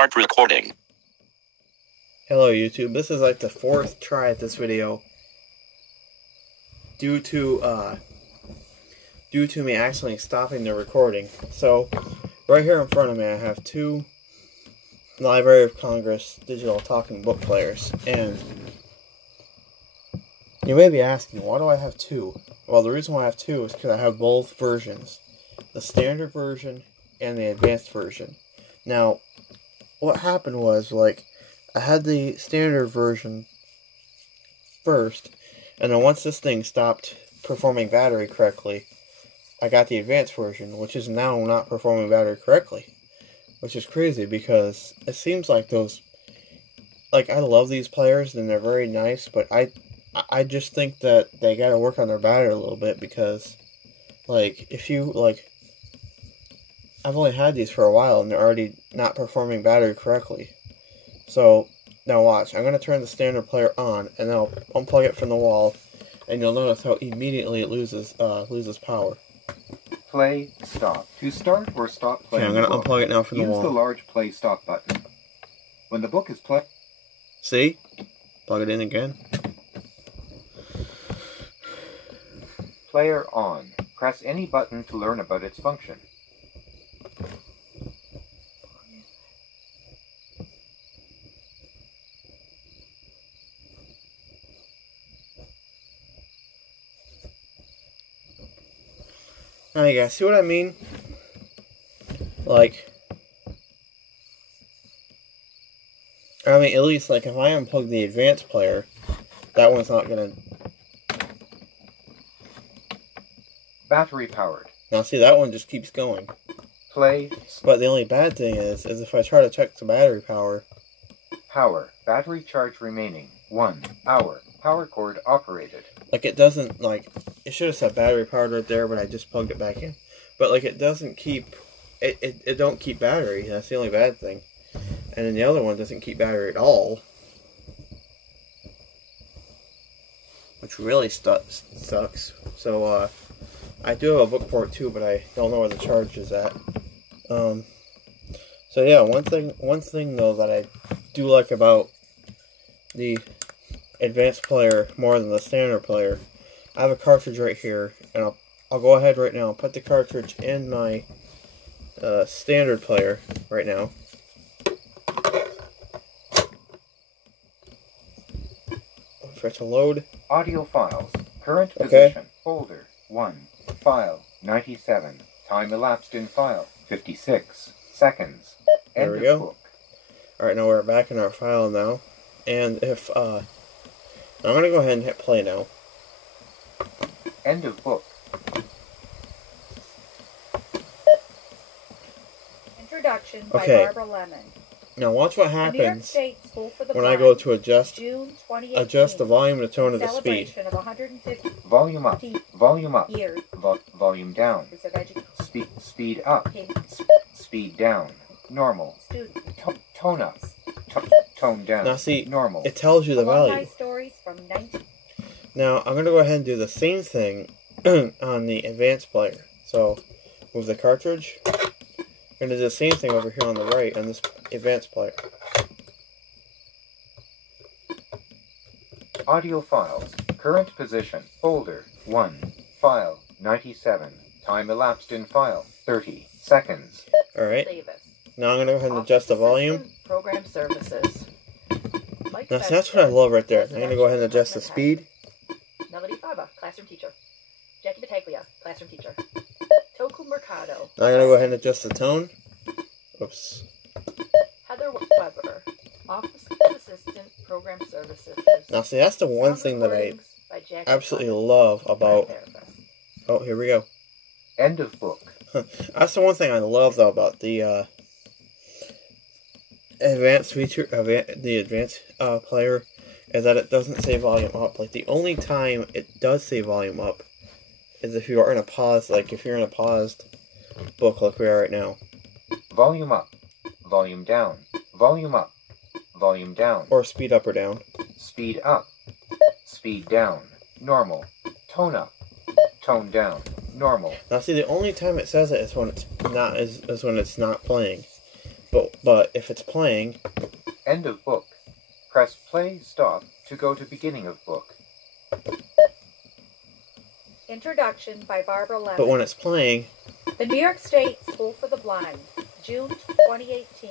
start recording. Hello YouTube, this is like the fourth try at this video due to me accidentally stopping the recording. So right here in front of me I have two Library of Congress digital talking book players, and you may be asking, why do I have two? Well, the reason why I have two is because I have both versions, the standard version and the advanced version. Now, what happened was, like, I had the standard version first, and then once this thing stopped performing battery correctly, I got the advanced version, which is now not performing battery correctly. Which is crazy, because it seems like those, like, I love these players, and they're very nice, but I just think that they gotta work on their battery a little bit, because, like, if you, like, I've only had these for a while, and they're already not performing battery correctly. So, now watch, I'm gonna turn the standard player on, and then I'll unplug it from the wall, and you'll notice how immediately it loses power. Play, stop. To start or stop playing, okay, I'm going to unplug it now from the wall. Use the large play stop button. When the book is played... See? Plug it in again. Player on. Press any button to learn about its function. Now you guys see what I mean? Like, I mean, at least, like, if I unplug the advanced player, that one's not gonna... Battery powered. Now see, that one just keeps going. Play. But the only bad thing is if I try to check the battery power... Power. Battery charge remaining. 1 hour. Power cord operated. Like, it doesn't, like, it should have said battery powered right there, but I just plugged it back in. But, like, it doesn't keep, it don't keep battery. That's the only bad thing. And then the other one doesn't keep battery at all. Which really sucks. So, I do have a book port too, but I don't know where the charge is at. So yeah, one thing though that I do like about the advanced player more than the standard player, I have a cartridge right here, and I'll go ahead right now and put the cartridge in my standard player right now. For it to load. Audio files. Current position. Folder 1. File 97. Time elapsed in file 56 seconds. There we go. Alright, now we're back in our file now. And if I'm going to go ahead and hit play now. End of book. Introduction by Barbara Lemon. Now watch what happens when I go to adjust the volume, the tone, and the speed. Volume up. Volume up. Volume down. Speed up. Speed down. Normal. Tone up. Tone down. Now see, normal. It tells you the value. Now I'm going to go ahead and do the same thing on the advanced player. So move the cartridge. I'm going to do the same thing over here on the right on this advanced player. Audio files. Current position. Folder 1. File 97. Time elapsed in file 30 seconds. Alright. Now I'm going to go ahead and adjust the volume. Program services. Now see, that's what I love right there. I'm going to go ahead and adjust the speed. Melody Fava, classroom teacher. Jackie Battaglia, classroom teacher. Toku Mercado. Now I'm going to go ahead and adjust the tone. Oops. Heather Weber, office assistant, program services. Now see, that's the one thing that I absolutely love about... Oh, here we go. End of book. That's the one thing I love, though, about the advanced feature, the advanced player, is that it doesn't say volume up. Like, the only time it does say volume up is if you are in a pause, like if you're in a paused book like we are right now. Volume up. Volume down. Volume up. Volume down. Or speed up or down. Speed up. Speed down. Normal. Tone up. Tone down. Normal. Now see, the only time it says it is when it's not is when it's not playing. but if it's playing... End of book. Press play, stop to go to beginning of book. Introduction by Barbara Lemon. But when it's playing... The New York State School for the Blind, June 2018.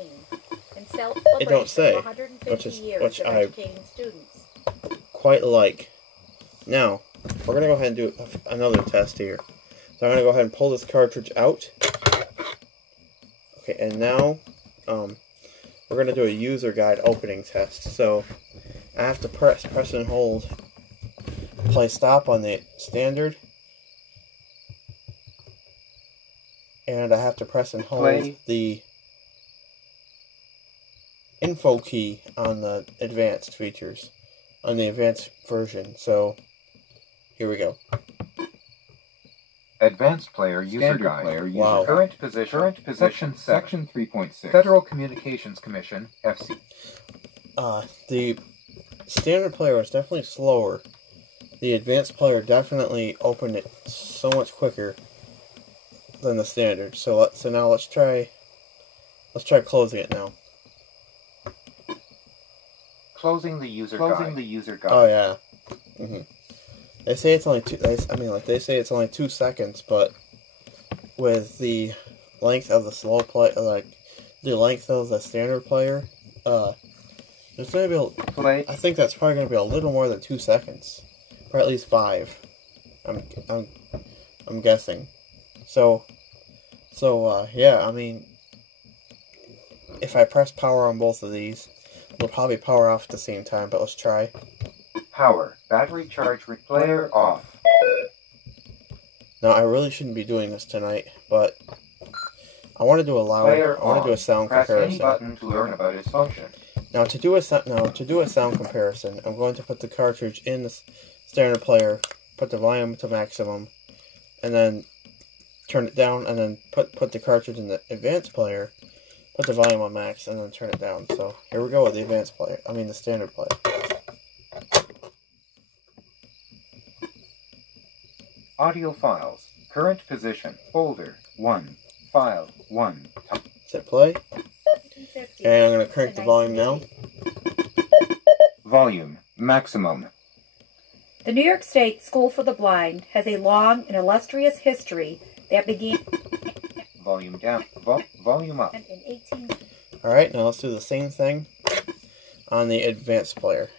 In celebration It don't say, of 150 years which of I educating students. quite like. Now, we're going to go ahead and do another test here. So I'm going to go ahead and pull this cartridge out. Okay, and now we're going to do a user guide opening test. So I have to press and hold play stop on the standard. And I have to press and hold the info key on the advanced features, on the advanced version. So here we go. Advanced player user guide. Player user wow. Current position. Section 3.6. Federal Communications Commission. FC. The standard player was definitely slower. The advanced player definitely opened it so much quicker than the standard. So now let's try closing it now. Closing the user guide. Oh yeah. Mm-hmm. They say it's only they say it's only 2 seconds, but with the length of the slow play, the length of the standard player, there's gonna be I think that's probably gonna be a little more than 2 seconds, or at least 5. I'm guessing. So yeah, I mean, if I press power on both of these, it'll probably power off at the same time, but let's try. Power, battery charge, player off. Now, I really shouldn't be doing this tonight, but I want to do a sound Press comparison. any button to learn about its function. Now, to do a sound comparison, I'm going to put the cartridge in the standard player, put the volume to maximum, and then turn it down, and then put the cartridge in the advanced player, put the volume on max, and then turn it down. So here we go with the advanced player. I mean the standard player. Audio files. Current position. Folder 1. File 1. Hit play. And I'm going to crank the volume now. Volume maximum. The New York State School for the Blind has a long and illustrious history that began... Volume down. Volume up. In 18... Alright, now let's do the same thing on the advanced player.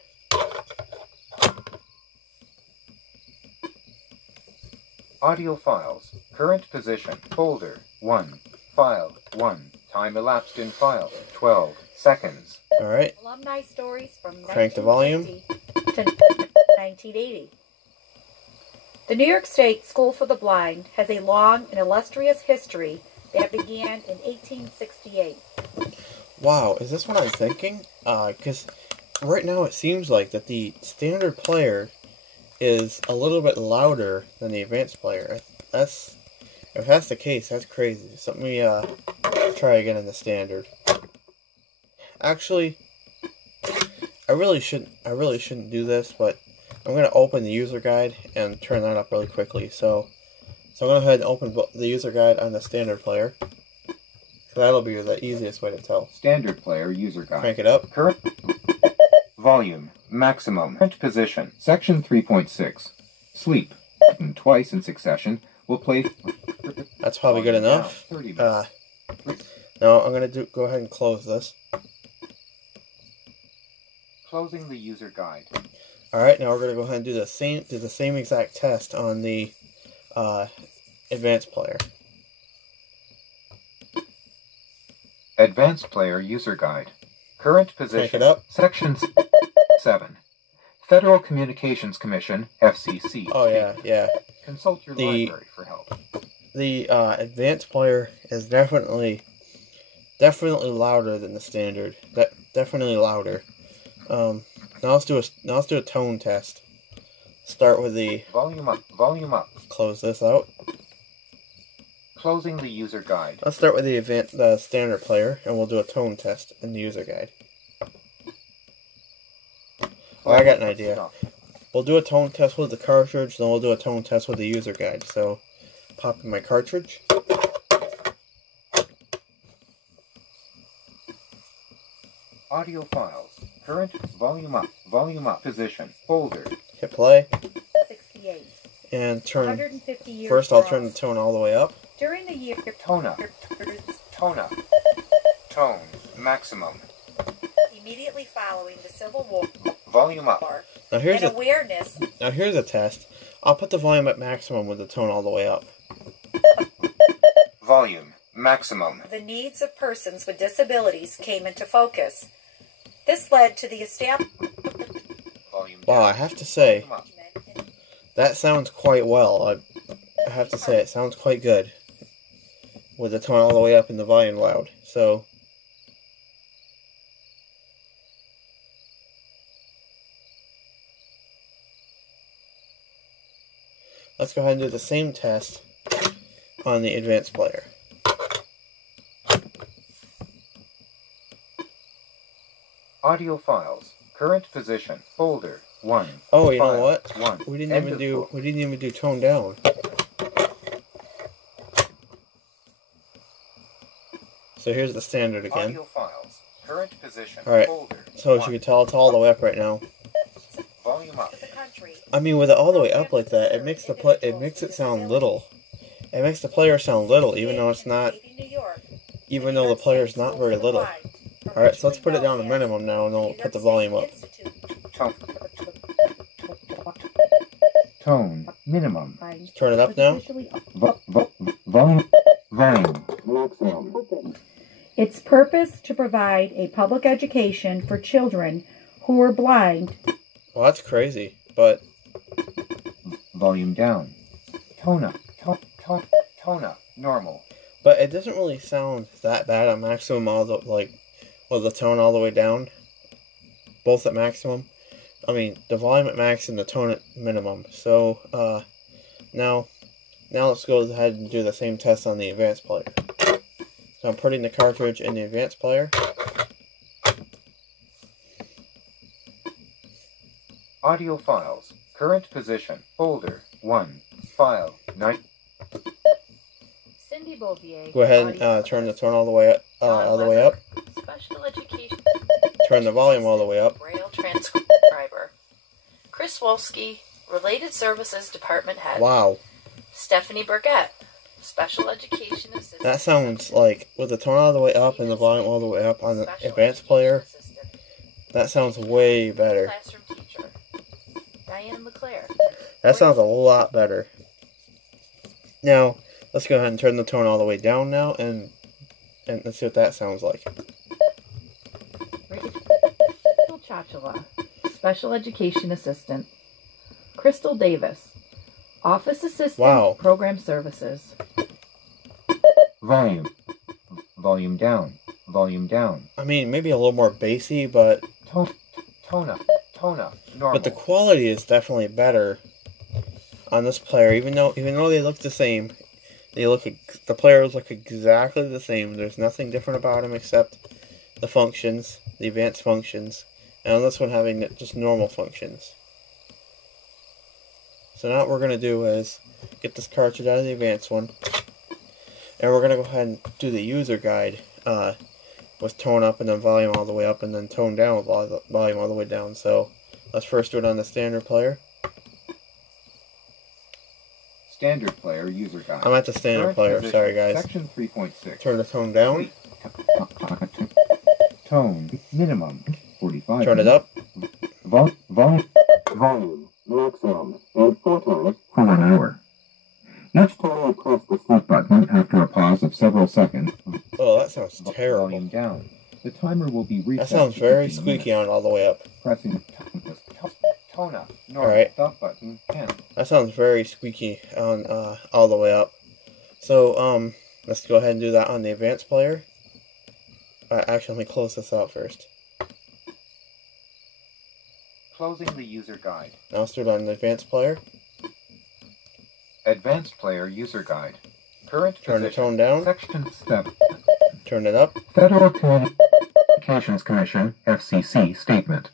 Audio files. Current position. Folder 1. File 1. Time elapsed in file 12 seconds. Alright. Alumni stories from Crank the volume. To 1980. The New York State School for the Blind has a long and illustrious history that began in 1868. Wow, is this what I'm thinking? Because right now it seems like that the standard player is a little bit louder than the advanced player. If that's the case, that's crazy. So let me try again in the standard. Actually, I really shouldn't do this, but I'm gonna open the user guide and turn that up really quickly. So I'm gonna go ahead and open the user guide on the standard player. That'll be the easiest way to tell. Standard player user guide. Crank it up. Current volume maximum. Current position. Section 3.6. Sleep. Twice in succession. Will play. That's probably good enough. Now I'm gonna go ahead and close this. Closing the user guide. All right, now we're gonna go ahead and do the same exact test on the advanced player. Advanced player user guide. Current position. Crank it up. Section 7. Federal Communications Commission, FCC. Oh yeah. Consult your library for help. The advanced player is definitely louder than the standard. Definitely louder. Now let's do a tone test. Start with the volume up. Volume up. Close this out. Closing the user guide. Let's start with the standard player, and we'll do a tone test in the user guide. Oh, I got an idea. We'll do a tone test with the cartridge, then we'll do a tone test with the user guide. So, pop in my cartridge. Audio files. Current volume up position folder. Hit play. 68. And turn. 150 years First, I'll for turn the tone all the way up. During the year. Tone up. Tone up. Tone maximum. Immediately following the Civil War. Volume up. Now here's And awareness. Now here's a test. I'll put the volume at maximum with the tone all the way up. Volume maximum. The needs of persons with disabilities came into focus. This led to the establishment. Wow, I have to say, that sounds quite well. I have to say, it sounds quite good. With the tone all the way up and the volume loud. So, let's go ahead and do the same test on the advanced player. Audio files. Current position folder 1. Oh, you file, know what? 1. We didn't even do tone down. So here's the standard again. Audio files. Current position All right. folder. So as you can tell, it's all the way up right now. Volume up. I mean, with it all the way up like that, it makes it sound little. It makes the player sound little, even though it's not. Even though the player's not very little. All right, so let's put it down to minimum now, and then we'll put the volume up. Tone minimum. Turn it up now. Volume maximum. Its purpose to provide a public education for children who are blind. Well, that's crazy, but volume down. Tone up. Tone up. Normal. But it doesn't really sound that bad at maximum, with the tone all the way down. Both at maximum. I mean, the volume at max and the tone at minimum. So, now let's go ahead and do the same test on the advanced player. So I'm putting the cartridge in the advanced player. Audio files. Current position. Folder 1. File 9. Cindy Bouvier. Go ahead and turn the tone all the way up. Special education. Turn the volume all the way up. Braille transcriber. Chris Wolski, Related Services Department Head. Wow. Stephanie Burgett, Special Education Assistant. That sounds like, with the tone all the way up and the volume all the way up on the advanced player, that sounds way better. Classroom teacher. Diane LeClaire. That sounds a lot better. Now, let's go ahead and turn the tone all the way down now, and let's see what that sounds like. Rachel Chachula, Special Education Assistant. Crystal Davis, Office Assistant, Wow. Program Services. Volume down. Volume down. I mean, maybe a little more bassy, but Tone up. Normal. but the quality is definitely better on this player. Even though they look the same, the players look exactly the same. There's nothing different about them except the functions, the advanced functions, and on this one having just normal functions. So now what we're going to do is get this cartridge out of the advanced one, and we're going to go ahead and do the user guide with tone up and then volume all the way up, and then tone down with volume all the way down. So let's first do it on the standard player. Standard player user guide. I'm at the standard Current player, position, sorry guys. Section 3.6. Turn the tone down. Tone minimum 45. Turn it up. Volume maximum and 4 times for 1 hour. Each time you press the stop button after a pause of several seconds. Oh, that sounds terrible. Volume down. The timer will be reset. That sounds very 15 squeaky minutes. on all the way up. Pressing tone up. Normal. Alright. Stop button 10. That sounds very squeaky on all the way up. So let's go ahead and do that on the advanced player. Actually, let me close this out first. Closing the user guide. Now let's do it on the advanced player. Advanced player user guide. Current Turn the position. tone down. Section step. Turn it up. Federal Communications Commission (FCC) statement.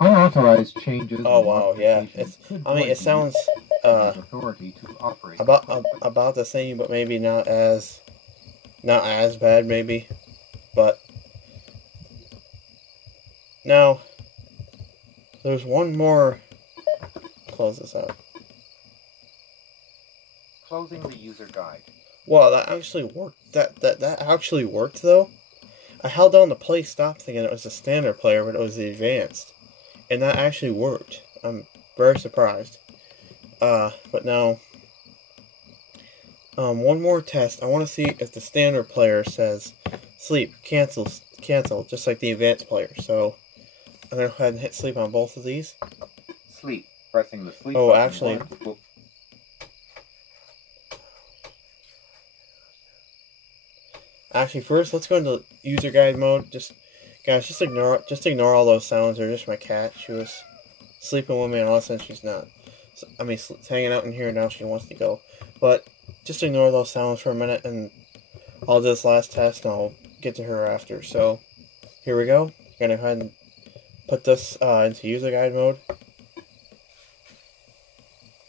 Unauthorized changes. Oh wow, yeah. It sounds authority to operate about the same, but maybe not as bad, maybe. But Now, there's one more. Close this out. Closing the user guide. Wow, that actually worked. That actually worked, though. I held down the play stop thing and it was the standard player, but it was the advanced. And that actually worked. I'm very surprised. But now, one more test. I want to see if the standard player says sleep, cancel, just like the advanced player. So, I'm going to go ahead and hit sleep on both of these. Sleep. Pressing the sleep Oh, button actually. will... Actually, first, let's go into user guide mode. Guys, just ignore all those sounds. They're just my cat. She was sleeping with me, and all of a sudden she's not. So, hanging out in here, and now she wants to go. But just ignore those sounds for a minute, and I'll do this last test, and I'll get to her after. So, here we go. I'm going to go ahead and put this into user guide mode.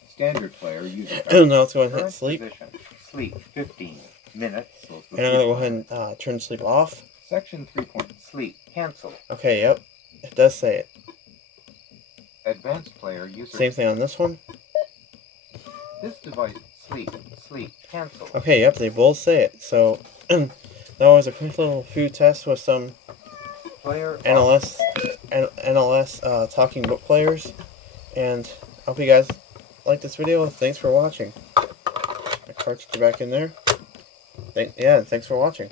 Standard player user guide. Now let's go ahead and hit Current sleep. Position. Sleep 15 minutes. And I'm going to go ahead and turn sleep off. Section 3. Sleep. Cancel. Okay, yep. It does say it. Advanced player user. Same thing on this one. This device. Sleep. Cancel. Okay, yep, they both say it. So, that was a quick little few tests with some Player NLS talking book players. And I hope you guys like this video. Thanks for watching. My cartridge back in there. Thanks for watching.